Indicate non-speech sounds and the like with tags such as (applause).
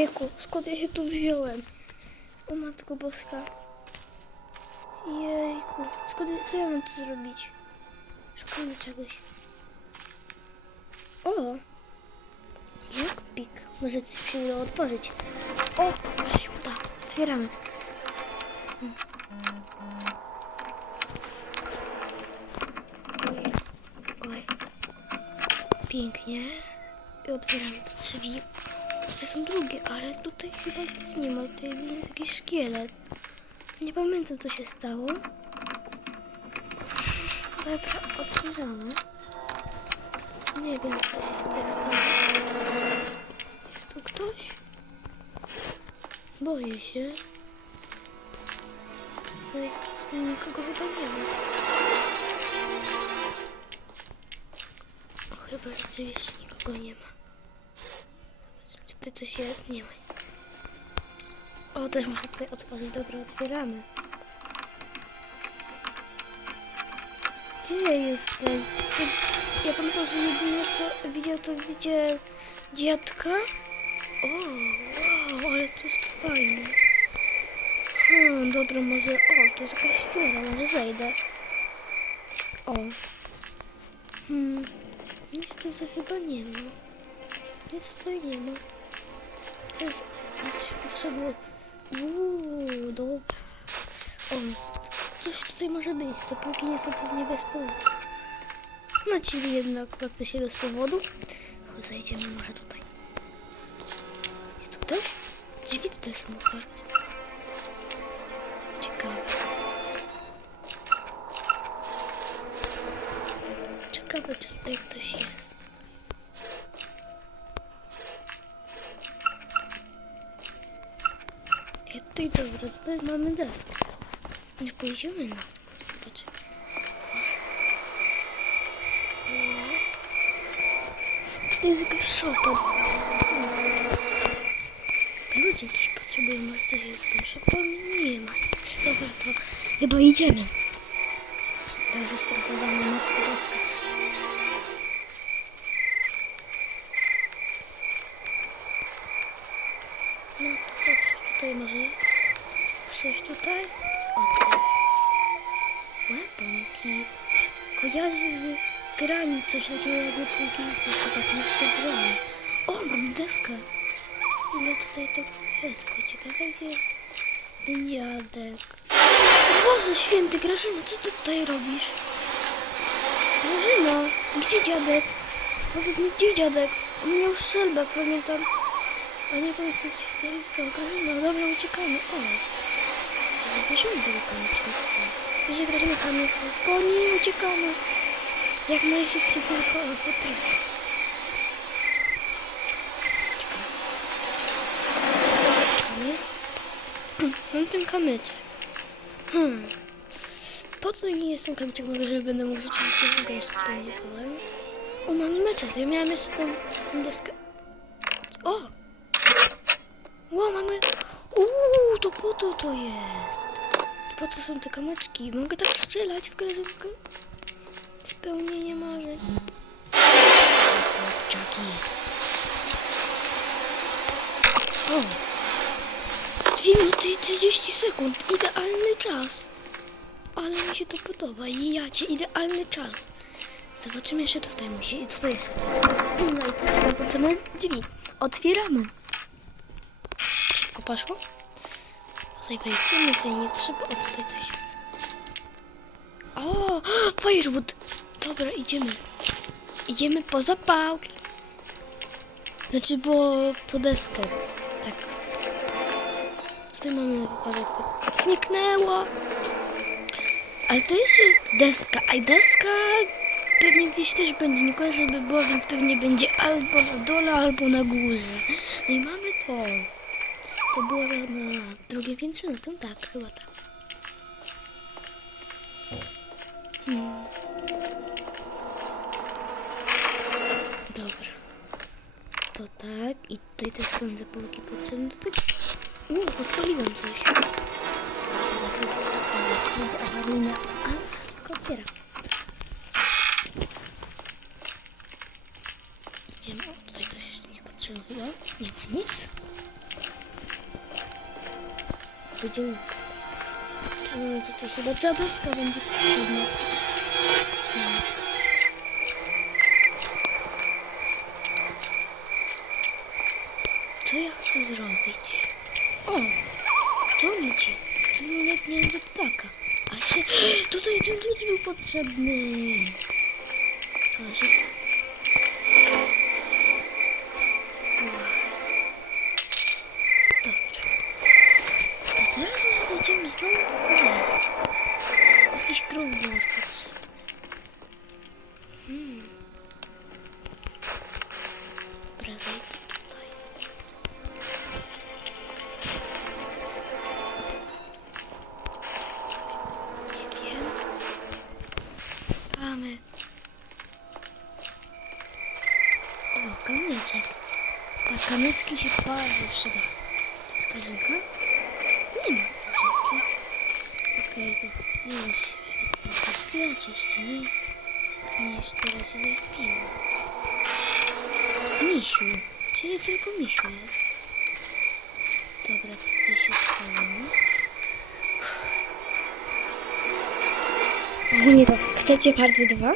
Jejku, skąd ja się tu wziąłem? O matko boska. Jejku, skąd co ja mam tu zrobić? Szukamy czegoś. O! Lockpick. Może coś się uda otworzyć. O! Uda. Otwieramy. Oj. Pięknie. I otwieramy te drzwi. Te są drugie, ale tutaj chyba nic nie ma. Tutaj jest jakiś szkielet. Nie pamiętam co się stało. Dobra, otwieramy. Nie wiem co się tutaj stało. Jest tu ktoś? Boję się. Ej, nikogo chyba nie ma. Chyba rzeczywiście nikogo nie ma. Tutaj coś jest? Nie ma. O, też muszę tutaj otworzyć. Dobra, otwieramy. Gdzie jestem? Ja, pamiętam, że jedyne co widział to widział dziadka. O, wow, ale to jest fajne. Hmm, dobra, może... O, to jest jakaś dziura, może zejdę. O. Hmm. Nie, tutaj chyba nie ma. Nic tutaj nie ma. Jest coś potrzebne. Uuu, dobra. O, coś tutaj może być. Te półki nie są pewnie bez powodu. No czyli jednak faktycznie bez powodu. Chyba zajdziemy może tutaj. Jest tu ktoś? Drzwi tutaj są otwarte. Ciekawe. Ciekawe, czy tutaj ktoś jest. Tutaj dobra, tutaj mamy deskę. Nie pójdziemy na to. Zobaczymy. Tutaj jest jakaś szopa. Ludzie jakiś potrzebują, może coś jest z tą szopą? Nie ma. Dobra, to chyba idziemy. Teraz zestresowany matko boska. No to chodź tutaj może. Coś tutaj? O. Łeponki. Kojarzy z grami coś takiego jakby półki. To tak nic grami. O, mam deskę. Ile tutaj to? Tylko ciekawe gdzie ten dziadek. Boże święty, Grażyna, co ty tutaj robisz? Grażyna, gdzie dziadek? Powiedz mi, gdzie dziadek? On miał strzelbę, pamiętam. A nie pamiętam, co się stało. Grażyna, dobra, uciekamy. O, zobaczymy tego kamyczka. Jeżeli Grażyna kamyczka zgoni, uciekamy. Jak najszybciej tylko potrafię. Czekamy. Mam ten kamyczek. Hmm. Po co nie jest ten kamyczek? Mogę, że będę mógł rzucić tylko jeszcze tutaj nie byłem. O, mam meczet. Ja miałem jeszcze tę deskę. Ło, mamy... Uuu, to po to to jest. Po co są te kamyczki? Mogę tak strzelać w grażynkę? Spełnienie marzeń. Kurczaki. O! 2 minuty i 30 sekund. Idealny czas. Ale mi się to podoba. I ja cię idealny czas. Zobaczymy jeszcze tutaj musi. I tutaj jest. No i teraz są potrzebne drzwi. Otwieramy. Poszło. Tutaj wejdziemy, tutaj nie trzeba. O, tutaj coś jest. O! Firewood! Dobra, idziemy. Idziemy po zapałki. Znaczy, bo po deskę. Tak. Tutaj mamy na wypadek. Kniknęło. Ale to jeszcze jest deska, a deska pewnie gdzieś też będzie. Nie kojarzę, żeby była, więc pewnie będzie albo na dole, albo na górze. No i mamy to. To było na drugie piętrze, no to tak, chyba tak. Hmm. Dobra. To tak. I tutaj też są zapałki potrzebne do tego. Uuu, odpaliłem coś. Teraz sobie to wszystko będzie awaryjne. A, tylko otwiera. Idziemy. O, tutaj coś jeszcze nie patrzyłem chyba. Nie ma nic. Będziemy... No tutaj chyba ta deska będzie potrzebna. Tak. Co ja chcę zrobić? O! To idzie. Tu nawet nie do ptaka. A się... (gasps) Tutaj ten klucz był potrzebny. Każe... kamyczki się bardzo przyda. Skarbnika? Nie ma skarbnika. Okej, to wiem, czy się to czy jeszcze nie. Nie, jeszcze teraz się zbiła. Misiu. Czyli tylko misiu jest. Dobra, tutaj się schowamy. Ogólnie to, chcecie part 2?